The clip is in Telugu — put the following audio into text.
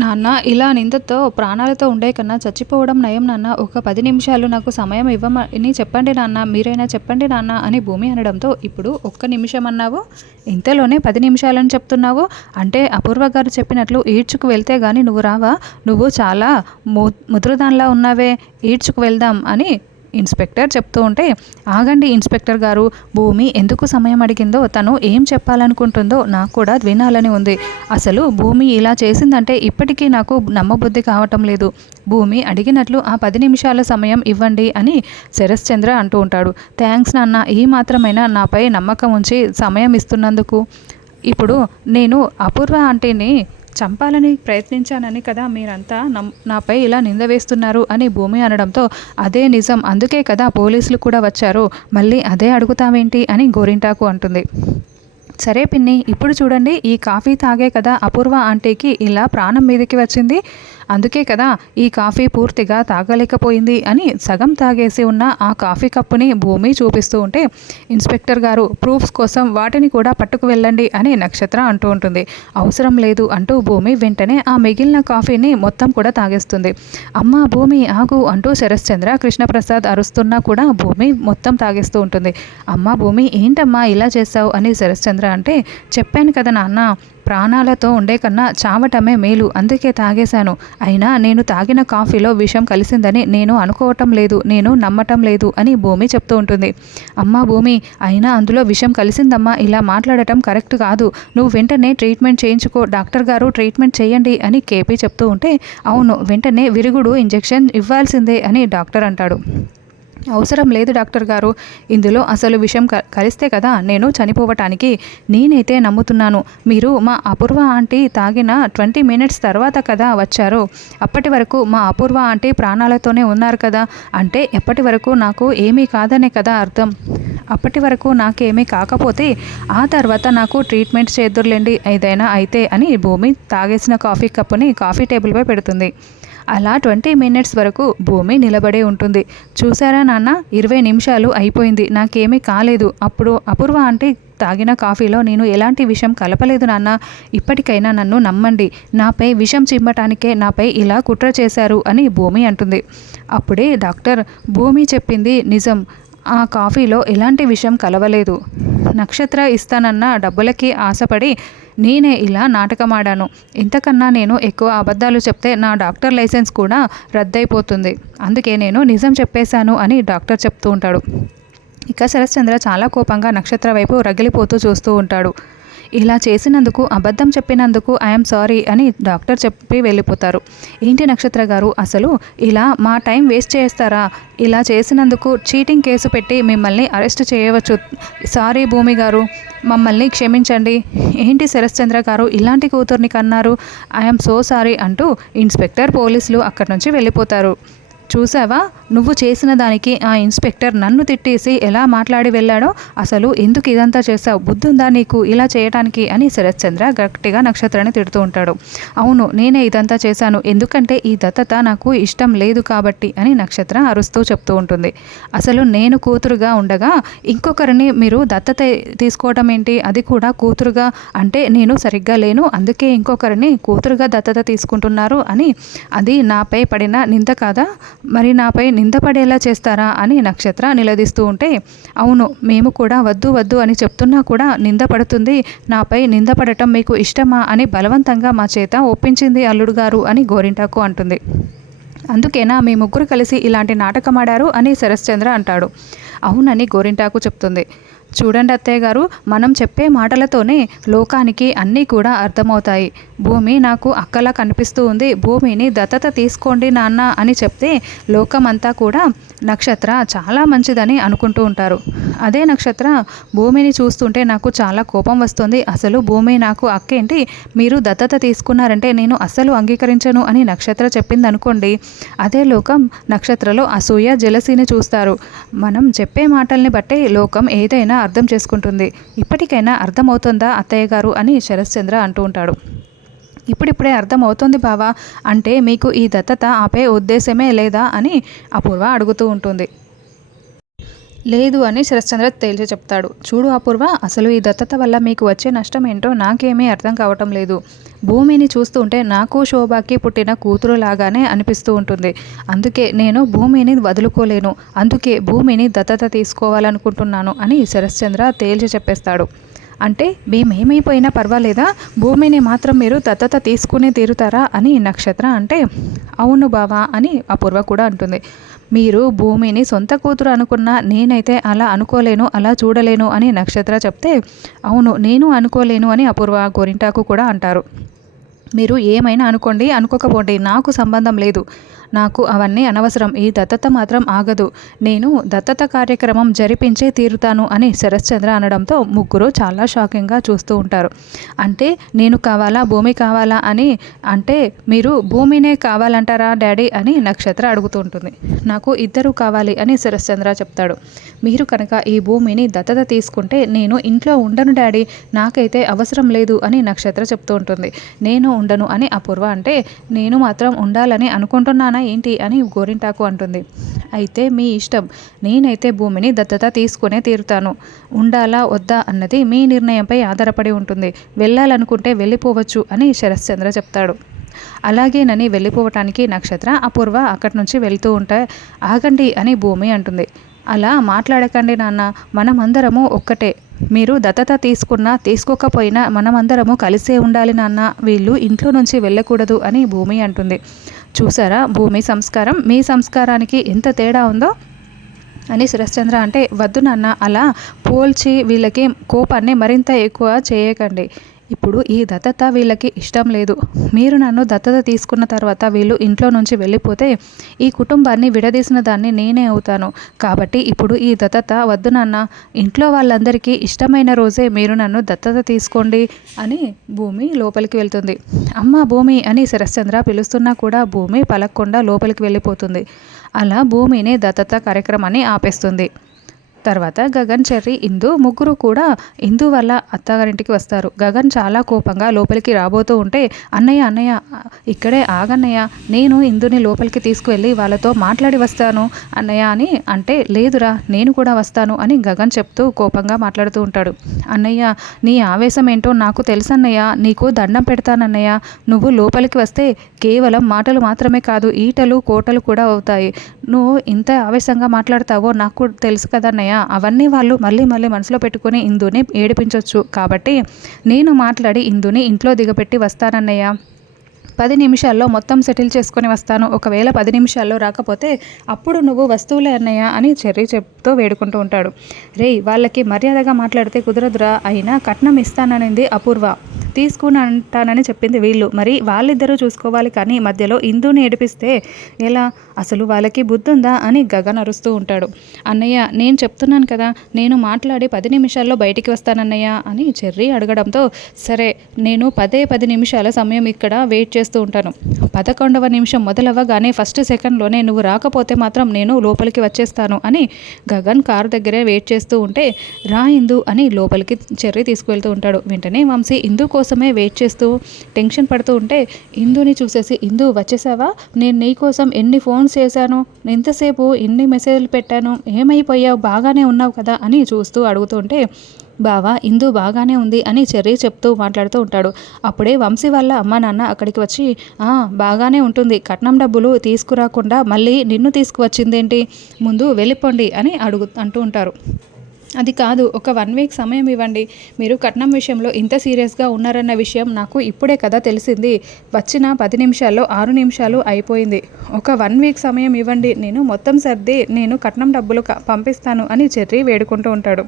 నాన్న ఇలా నిందతో ప్రాణాలతో ఉండే కన్నా చచ్చిపోవడం నయం నాన్న. ఒక 10 నిమిషాలు నాకు సమయం ఇవ్వమని చెప్పండి నాన్న. మీరైనా చెప్పండి నాన్న అని భూమి అనడంతో, ఇప్పుడు ఒక్క నిమిషం అన్నావు, ఇంతలోనే 10 నిమిషాలని చెప్తున్నావు. అంటే అపూర్వ గారు చెప్పినట్లు ఈడ్చుకు వెళ్తే గాని నువ్వు రావా? నువ్వు చాలా ముదురుదానిలా ఉన్నావే, ఈడ్చుకు వెళ్దాం అని ఇన్స్పెక్టర్ చెప్తూ ఉంటే, ఆగండి ఇన్స్పెక్టర్ గారు, భూమి ఎందుకు సమయం అడిగిందో, తను ఏం చెప్పాలనుకుంటుందో నాకు కూడా వినాలని ఉంది. అసలు భూమి ఇలా చేసిందంటే ఇప్పటికీ నాకు నమ్మబుద్ధి కావటం లేదు. భూమి అడిగినట్లు ఆ 10 నిమిషాల సమయం ఇవ్వండి అని శరశ్చంద్ర అంటూ ఉంటాడు. థ్యాంక్స్ నాన్న, ఈ మాత్రమైనా నాపై నమ్మకం ఉంచి సమయం ఇస్తున్నందుకు. ఇప్పుడు నేను అపూర్వ ఆంటీని చంపాలని ప్రయత్నించానని కదా మీరంతా నాపై ఇలా నింద వేస్తున్నారు అని భూమి అనడంతో, అదే నిజం, అందుకే కదా పోలీసులు కూడా వచ్చారు, మళ్ళీ అదే అడుగుతావేంటి అని గోరింటాకు అంటుంది. సరే పిన్ని, ఇప్పుడు చూడండి, ఈ కాఫీ తాగే కదా అపూర్వ ఆంటీకి ఇలా ప్రాణం మీదకి వచ్చింది, అందుకే కదా ఈ కాఫీ పూర్తిగా తాగలేకపోయింది అని సగం తాగేసి ఉన్న ఆ కాఫీ కప్పుని భూమి చూపిస్తూ ఉంటే, ఇన్స్పెక్టర్ గారు ప్రూఫ్స్ కోసం వాటిని కూడా పట్టుకు వెళ్ళండి అని నక్షత్ర అంటూ ఉంటుంది. అవసరం లేదు అంటూ భూమి వెంటనే ఆ మిగిలిన కాఫీని మొత్తం కూడా తాగేస్తుంది. అమ్మ భూమి ఆగు అంటూ శరశ్చంద్ర కృష్ణప్రసాద్ అరుస్తున్నా కూడా భూమి మొత్తం తాగేస్తూ ఉంటుంది. అమ్మ భూమి ఏంటమ్మా ఇలా చేశావు అని శరశ్చంద్ర అంటే, చెప్పాను కదా నాన్న, ప్రాణాలతో ఉండే కన్నా చావటమే మేలు, అందుకే తాగేశాను. అయినా నేను తాగిన కాఫీలో విషం కలిసిందని నేను అనుకోవటం లేదు, నేను నమ్మటం లేదు అని భూమి చెప్తూ ఉంటుంది. అమ్మ భూమి, అయినా అందులో విషం కలిసిందమ్మా, ఇలా మాట్లాడటం కరెక్ట్ కాదు, నువ్వు వెంటనే ట్రీట్మెంట్ చేయించుకో, డాక్టర్ గారు ట్రీట్మెంట్ చేయండి అని కేపీ చెప్తూ ఉంటే, అవును వెంటనే విరుగుడు ఇంజెక్షన్ ఇవ్వాల్సిందే అని డాక్టర్ అంటాడు. అవసరం లేదు డాక్టర్ గారు, ఇందులో అసలు విషయం కలిస్తే కదా నేను చనిపోవటానికి. నేనైతే నమ్ముతున్నాను, మీరు మా అపూర్వ ఆంటీ తాగిన 20 మినిట్స్ తర్వాత కదా వచ్చారు, అప్పటి వరకు మా అపూర్వ ఆంటీ ప్రాణాలతోనే ఉన్నారు కదా, అంటే ఎప్పటి వరకు నాకు ఏమీ కాదనే కదా అర్థం. అప్పటి వరకు నాకేమీ కాకపోతే ఆ తర్వాత నాకు ట్రీట్మెంట్ చేద్దురులేండి ఏదైనా అయితే అని భూమి తాగేసిన కాఫీ కప్పుని కాఫీ టేబుల్పై పెడుతుంది. అలా 20 మినిట్స్ వరకు భూమి నిలబడే ఉంటుంది. చూసారా నాన్న, 20 నిమిషాలు అయిపోయింది, నాకేమీ కాలేదు. అప్పుడు అపూర్వ ఆంటీ తాగిన కాఫీలో నేను ఎలాంటి విషం కలపలేదు నాన్న, ఇప్పటికైనా నన్ను నమ్మండి, నాపై విషం చిమ్మటానికే నాపై ఇలా కుట్ర చేశారు అని భూమి అంటుంది. అప్పుడే డాక్టర్, భూమి చెప్పింది నిజం, ఆ కాఫీలో ఎలాంటి విషం కలవలేదు, నక్షత్ర ఇస్తానన్న డబ్బులకి ఆశపడి నేనే ఇలా నాటకమాడాను, ఇంతకన్నా నేను ఎక్కువ అబద్ధాలు చెప్తే నా డాక్టర్ లైసెన్స్ కూడా రద్దయిపోతుంది, అందుకే నేను నిజం చెప్పేశాను అని డాక్టర్ చెప్తూ ఉంటాడు. ఇక శరశ్చంద్ర చాలా కోపంగా నక్షత్ర వైపు రగిలిపోతూ చూస్తూ ఉంటాడు. ఇలా చేసినందుకు, అబద్ధం చెప్పినందుకు ఐఎమ్ సారీ అని డాక్టర్ చెప్పి వెళ్ళిపోతారు. ఏంటి నక్షత్ర గారు, అసలు ఇలా మా టైం వేస్ట్ చేస్తారా? ఇలా చేసినందుకు చీటింగ్ కేసు పెట్టి మిమ్మల్ని అరెస్ట్ చేయవచ్చు. సారీ భూమి గారు, మమ్మల్ని క్షమించండి. ఏంటి శరశ్చంద్ర గారు ఇలాంటి కూతుర్ని కన్నారు, ఐఎమ్ సో సారీ అంటూ ఇన్స్పెక్టర్, పోలీసులు అక్కడి నుంచి వెళ్ళిపోతారు. చూసావా, నువ్వు చేసిన దానికి ఆ ఇన్స్పెక్టర్ నన్ను తిట్టేసి ఎలా మాట్లాడి వెళ్ళాడో, అసలు ఎందుకు ఇదంతా చేశావు, బుద్ధుందా నీకు ఇలా చేయడానికి అని శరశ్చంద్ర గట్టిగా నక్షత్రాన్ని తిడుతూ ఉంటాడు. అవును నేనే ఇదంతా చేశాను, ఎందుకంటే ఈ దత్తత నాకు ఇష్టం లేదు కాబట్టి అని నక్షత్ర అరుస్తూ చెప్తూ ఉంటుంది. అసలు నేను కూతురుగా ఉండగా ఇంకొకరిని మీరు దత్తత తీసుకోవడం ఏంటి, అది కూడా కూతురుగా, అంటే నేను సరిగ్గా లేను అందుకే ఇంకొకరిని కూతురుగా దత్తత తీసుకుంటున్నారు అని, అది నాపై పడిన నింద కాదా, మరి నాపై నింద పడేలా చేస్తారా అని నక్షత్ర నిలదీస్తూ ఉంటే, అవును మేము కూడా వద్దు వద్దు అని చెప్తున్నా కూడా నింద పడుతుంది, నాపై నింద పడటం మీకు ఇష్టమా అని బలవంతంగా మా చేత ఒప్పించింది అల్లుడు గారు అని గోరింటాకు అంటుంది. అందుకేనా మీ ముగ్గురు కలిసి ఇలాంటి నాటకమాడారు అని శరశ్చంద్ర అంటాడు. అవునని గోరింటాకు చెప్తుంది. చూడండి అత్తయ్య గారు, మనం చెప్పే మాటలతోనే లోకానికి అన్నీ కూడా అర్థమవుతాయి. భూమి నాకు అక్కలా కనిపిస్తూ ఉంది, భూమిని దత్తత తీసుకోండి నాన్న అని చెప్తే లోకమంతా కూడా నక్షత్ర చాలా మంచిదని అనుకుంటూ ఉంటారు. అదే నక్షత్ర, భూమిని చూస్తుంటే నాకు చాలా కోపం వస్తుంది, అసలు భూమి నాకు అక్కేంటి, మీరు దత్తత తీసుకున్నారంటే నేను అస్సలు అంగీకరించను అని నక్షత్ర చెప్పింది అనుకోండి, అదే లోకం నక్షత్రలో అసూయ జలసీని చూస్తారు. మనం చెప్పే మాటల్ని బట్టే లోకం ఏదైనా అర్థం చేసుకుంటుంది. ఇప్పటికైనా అర్థమవుతుందా అత్తయ్య గారు అని శరశ్చంద్ర అంటూ ఉంటాడు. ఇప్పుడిప్పుడే అర్థమవుతుంది బావా, అంటే మీకు ఈ దత్తత ఆపే ఉద్దేశమే లేదా అని అపూర్వ అడుగుతూ ఉంటుంది. లేదు అని శరశ్చంద్ర తేల్చి చెప్తాడు. చూడు అపూర్వ, అసలు ఈ దత్తత వల్ల మీకు వచ్చే నష్టం ఏంటో నాకేమీ అర్థం కావటం లేదు. భూమిని చూస్తూ ఉంటే నాకు శోభకి పుట్టిన కూతురు లాగానే అనిపిస్తూ ఉంటుంది. అందుకే నేను భూమిని వదులుకోలేను, అందుకే భూమిని దత్తత తీసుకోవాలనుకుంటున్నాను అని శరశ్చంద్ర తేల్చి చెప్పేస్తాడు. అంటే మేమేమైపోయినా పర్వాలేదా, భూమిని మాత్రం మీరు దత్తత తీసుకునే తీరుతారా అని నక్షత్ర అంటే, అవును బావా అని అపూర్వ కూడా అంటుంది. మీరు భూమిని సొంత కూతురు అనుకున్నా నేనైతే అలా అనుకోలేను, అలా చూడలేను అని నక్షత్ర చెప్తే, అవును నేను అనుకోలేను అని అపూర్వ గోరింటాకు కూడా అంటారు. మీరు ఏమైనా అనుకోండి, అనుకోకపోండి, నాకు సంబంధం లేదు, నాకు అవన్నీ అనవసరం, ఈ దత్తత మాత్రం ఆగదు, నేను దత్తత కార్యక్రమం జరిపించే తీరుతాను అని శరశ్చంద్ర అనడంతో ముగ్గురు చాలా షాకింగ్గా చూస్తూ ఉంటారు. అంటే నేను కావాలా, భూమి కావాలా అని, అంటే మీరు భూమినే కావాలంటారా డాడీ అని నక్షత్ర అడుగుతూ ఉంటుంది. నాకు ఇద్దరు కావాలి అని శరశ్చంద్ర చెప్తాడు. మీరు కనుక ఈ భూమిని దత్తత తీసుకుంటే నేను ఇంట్లో ఉండను డాడీ, నాకైతే అవసరం లేదు అని నక్షత్ర చెప్తూ ఉంటుంది. నేను ఉండను అని అపూర్వ అంటే, నేను మాత్రం ఉండాలని అనుకుంటున్నానా ఏంటి అని గోరింటాకు అంటుంది. అయితే మీ ఇష్టం, నేనైతే భూమిని దత్తత తీసుకునే తీరుతాను, ఉండాలా వద్దా అన్నది మీ నిర్ణయంపై ఆధారపడి ఉంటుంది, వెళ్ళాలనుకుంటే వెళ్ళిపోవచ్చు అని శరశ్చంద్ర చెప్తాడు. అలాగేనని వెళ్ళిపోవటానికి నక్షత్ర అపూర్వ అక్కడి నుంచి వెళ్తూ ఉంటే, ఆగండి అని భూమి అంటుంది. అలా మాట్లాడకండి నాన్న, మనమందరము ఒక్కటే, మీరు దత్తత తీసుకున్నా తీసుకోకపోయినా మనమందరము కలిసే ఉండాలి నాన్న, వీళ్ళు ఇంట్లో నుంచి వెళ్ళకూడదు అని భూమి అంటుంది. చూసారా భూమి సంస్కారం మీ సంస్కారానికి ఎంత తేడా ఉందో అని శరశ్చంద్ర అంటే, వద్దు నాన్న, అలా పోల్చి వీళ్ళకి కోపాన్ని మరింత ఎక్కువ చేయకండి, ఇప్పుడు ఈ దత్తత వీళ్ళకి ఇష్టం లేదు, మీరు నన్ను దత్తత తీసుకున్న తర్వాత వీళ్ళు ఇంట్లో నుంచి వెళ్ళిపోతే ఈ కుటుంబాన్ని విడదీసిన దాన్ని నేనే అవుతాను, కాబట్టి ఇప్పుడు ఈ దత్తత వద్దు నాన్న, ఇంట్లో వాళ్ళందరికీ ఇష్టమైన రోజే మీరు నన్ను దత్తత తీసుకోండి అని భూమి లోపలికి వెళ్తుంది. అమ్మ భూమి అని శరశ్చంద్ర పిలుస్తున్నా కూడా భూమి పలక్కుండా లోపలికి వెళ్ళిపోతుంది. అలా భూమిని దత్తత కార్యక్రమాన్ని ఆపేస్తుంది. తర్వాత గగన్, చెర్రీ, ఇందు ముగ్గురు కూడా ఇందు వాళ్ళ అత్తగారింటికి వస్తారు. గగన్ చాలా కోపంగా లోపలికి రాబోతూ ఉంటే, అన్నయ్య అన్నయ్య ఇక్కడే ఆగన్నయ్య, నేను ఇందుని లోపలికి తీసుకువెళ్ళి వాళ్ళతో మాట్లాడి వస్తాను అన్నయ్య అని అంటే, లేదురా నేను కూడా వస్తాను అని గగన్ చెప్తూ కోపంగా మాట్లాడుతూ ఉంటాడు. అన్నయ్య నీ ఆవేశం ఏంటో నాకు తెలుసన్నయ్య, నీకు దండం పెడతానన్నయ్య, నువ్వు లోపలికి వస్తే కేవలం మాటలు మాత్రమే కాదు ఈటలు కోటలు కూడా అవుతాయి, నువ్వు ఇంత ఆవేశంగా మాట్లాడతావో నాకు తెలుసు కదన్నయ్య, అవన్నీ వాళ్ళు మళ్ళీ మనసులో పెట్టుకొని ఇందుని ఏడిపించవచ్చు, కాబట్టి నేను మాట్లాడి ఇందుని ఇంట్లో దిగపెట్టి వస్తానన్నయ్య, 10 నిమిషాల్లో మొత్తం సెటిల్ చేసుకొని వస్తాను, ఒకవేళ 10 నిమిషాల్లో రాకపోతే అప్పుడు నువ్వు వస్తువులే అన్నయ్య అని చెర్రీ చెప్తూ వేడుకుంటూ ఉంటాడు. రేయ్ వాళ్ళకి మర్యాదగా మాట్లాడితే కుదరదురా, అయినా కట్నం ఇస్తాననింది అపూర్వ, తీసుకుని అంటానని చెప్పింది వీళ్ళు, మరి వాళ్ళిద్దరూ చూసుకోవాలి, కానీ మధ్యలో ఇందుని ఏడిపిస్తే ఎలా, అసలు వాళ్ళకి బుద్ధి ఉందా అని గగన్ అరుస్తూ ఉంటాడు. అన్నయ్య నేను చెప్తున్నాను కదా, నేను మాట్లాడి 10 నిమిషాల్లో బయటికి వస్తానన్నయ్య అని చెర్రీ అడగడంతో, సరే నేను 10 నిమిషాల సమయం ఇక్కడ వెయిట్ చేస్తూ ఉంటాను, 11వ నిమిషం మొదలవ్వగానే ఫస్ట్ సెకండ్లోనే నువ్వు రాకపోతే మాత్రం నేను లోపలికి వచ్చేస్తాను అని గగన్ కారు దగ్గరే వెయిట్ చేస్తూ ఉంటే, రా ఇందు అని లోపలికి చెర్రీ తీసుకువెళ్తూ ఉంటాడు. వెంటనే వంశీ ఇందు కోసమే వెయిట్ చేస్తూ టెన్షన్ పడుతూ ఉంటే, ఇందుని చూసేసి, ఇందు వచ్చేసావా, నేను నీ కోసం ఎన్ని ఫోన్స్ చేశాను, ఎంతసేపు ఎన్ని మెసేజ్లు పెట్టాను, ఏమైపోయావు, బాగానే ఉన్నావు కదా అని చూస్తూ అడుగుతుంటే, బావా ఇందు బాగానే ఉంది అని చెర్రీ చెప్తూ మాట్లాడుతూ ఉంటాడు. అప్పుడే వంశీ వాళ్ళ అమ్మ నాన్న అక్కడికి వచ్చి, బాగానే ఉంటుంది, కట్నం డబ్బులు తీసుకురాకుండా మళ్ళీ నిన్ను తీసుకువచ్చిందేంటి, ముందు వెళ్ళిపోండి అని అంటూ ఉంటారు. అది కాదు, ఒక 1 వీక్ సమయం ఇవ్వండి, మీరు కట్నం విషయంలో ఇంత సీరియస్గా ఉన్నారన్న విషయం నాకు ఇప్పుడే కదా తెలిసింది, వచ్చిన 10 నిమిషాల్లో 6 నిమిషాలు అయిపోయింది, ఒక 1 వీక్ సమయం ఇవ్వండి, నేను మొత్తం సర్ది నేను కట్నం డబ్బులు పంపిస్తాను అని చెర్రీ వేడుకుంటూ ఉంటాడు.